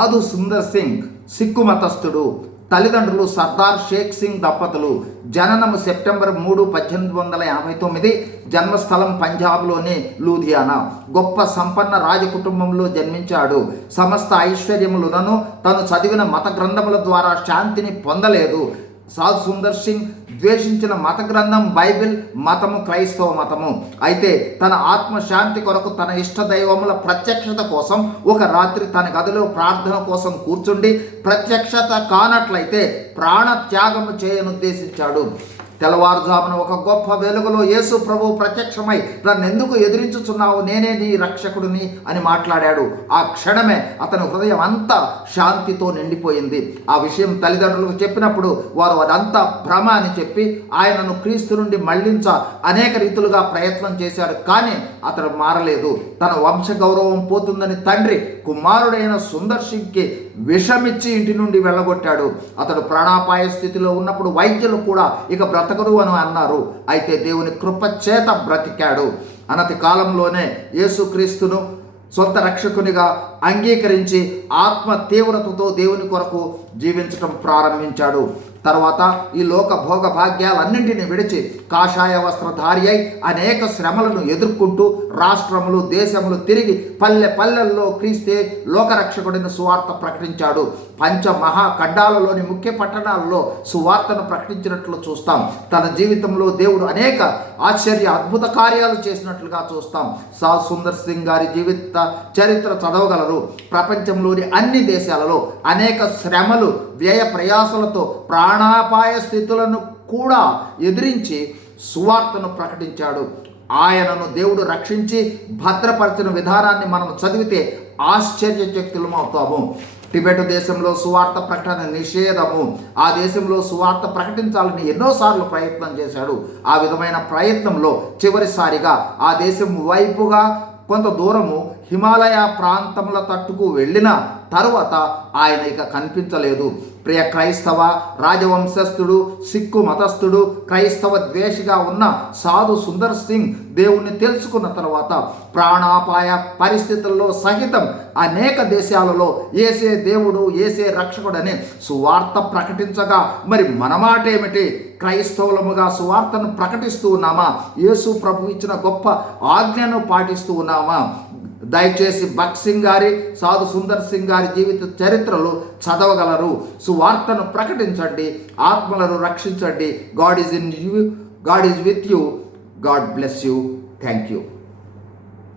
సాధు సుందర్ సింగ్ సిక్కు మతస్థుడు. తల్లిదండ్రులు సర్దార్ షేక్ సింగ్ దంపతులు. జననము సెప్టెంబర్ 3, 1859. జన్మస్థలం పంజాబ్లోని లూధియానా. గొప్ప సంపన్న రాజకుటుంబంలో జన్మించాడు. సమస్త ఐశ్వర్యములను తను చదివిన మత గ్రంథముల ద్వారా శాంతిని పొందలేదు. సాధు సుందర్ సింగ్ ద్వేషించిన మత గ్రంథం బైబిల్ మతము క్రైస్తవ మతము. అయితే తన ఆత్మశాంతి కొరకు తన ఇష్ట దైవముల ప్రత్యక్షత కోసం ఒక రాత్రి తన గదిలో ప్రార్థన కోసం కూర్చుండి ప్రత్యక్షత కానట్లయితే ప్రాణత్యాగము చేయనుద్దేశించాడు. తెల్లవారుజామున ఒక గొప్ప వెలుగులో యేసు ప్రభు ప్రత్యక్షమై నన్నెందుకు ఎదిరించుచున్నావు, నేనే నీ రక్షకుడిని అని మాట్లాడాడు. ఆ క్షణమే అతని హృదయం అంతా శాంతితో నిండిపోయింది. ఆ విషయం తల్లిదండ్రులకు చెప్పినప్పుడు వారు అదంతా భ్రమ అని చెప్పి ఆయనను క్రీస్తు నుండి మళ్లించ అనేక రీతులుగా ప్రయత్నం చేశారు. కానీ అతడు మారలేదు. తన వంశ గౌరవం పోతుందని తండ్రి కుమారుడైన సుందర్ సింగ్కి విషమిచ్చి ఇంటి నుండి వెళ్ళగొట్టాడు. అతడు ప్రాణాపాయ స్థితిలో ఉన్నప్పుడు వైద్యులు కూడా ఇక బ్రతకరు అని అన్నారు. అయితే దేవుని కృప చేత బ్రతికాడు. అనతి కాలంలోనే యేసుక్రీస్తును సొంత రక్షకునిగా అంగీకరించి ఆత్మ తీవ్రతతో దేవుని కొరకు జీవించడం ప్రారంభించాడు. తర్వాత ఈ లోక భోగ భాగ్యాలన్నింటినీ విడిచి కాషాయ వస్త్రధారి అయి అనేక శ్రమలను ఎదుర్కొంటూ రాష్ట్రములు దేశములు తిరిగి పల్లెల్లో క్రీస్తే లోకరక్షకుడిని సువార్త ప్రకటించాడు. పంచ మహాఖండాలలోని ముఖ్య పట్టణాల్లో సువార్తను ప్రకటించినట్లు చూస్తాం. తన జీవితంలో దేవుడు అనేక ఆశ్చర్య అద్భుత కార్యాలు చేసినట్లుగా చూస్తాం. సాధు సుందర్ సింగ్ గారి జీవిత చరిత్ర చదవగలరు. ప్రపంచంలోని అన్ని దేశాలలో అనేక శ్రమలు వ్యయ ప్రయాసలతో ప్రాణాపాయ స్థితులను కూడా ఎదిరించి సువార్తను ప్రకటించాడు. ఆయనను దేవుడు రక్షించి భద్రపరిచిన విధానాన్ని మనం చదివితే ఆశ్చర్యచకితులమవుతాము. టిబెట్ దేశంలో సువార్త ప్రకటన నిషేధము. ఆ దేశంలో సువార్త ప్రకటించాలని ఎన్నోసార్లు ప్రయత్నం చేశాడు. ఆ విధమైన ప్రయత్నంలో చివరిసారిగా ఆ దేశం వైపుగా కొంత దూరము హిమాలయ ప్రాంతముల తట్టుకు వెళ్ళిన తరువాత ఆయన ఇక కనిపించలేదు. ప్రియ క్రైస్తవ రాజవంశస్థుడు, సిక్కు మతస్థుడు, క్రైస్తవ ద్వేషిగా ఉన్న సాధు సుందర్ సింగ్ దేవుణ్ణి తెలుసుకున్న తర్వాత ప్రాణాపాయ పరిస్థితుల్లో సహితం అనేక దేశాలలో ఏసే దేవుడు, ఏసే రక్షకుడని సువార్త ప్రకటించగా మరి మన మాట ఏమిటి? క్రైస్తవులముగా సువార్తను ప్రకటిస్తూ ఉన్నామా? యేసు ప్రభు ఇచ్చిన గొప్ప ఆజ్ఞను పాటిస్తూ ఉన్నామా? దయచేసి భగత్ సింగ్ గారి, సాధు సుందర్ సింగ్ గారి జీవిత చరిత్రలు చదవగలరు. సువార్తను ప్రకటించండి, ఆత్మలను రక్షించండి. God is in you, God is with you. God bless you. Thank you.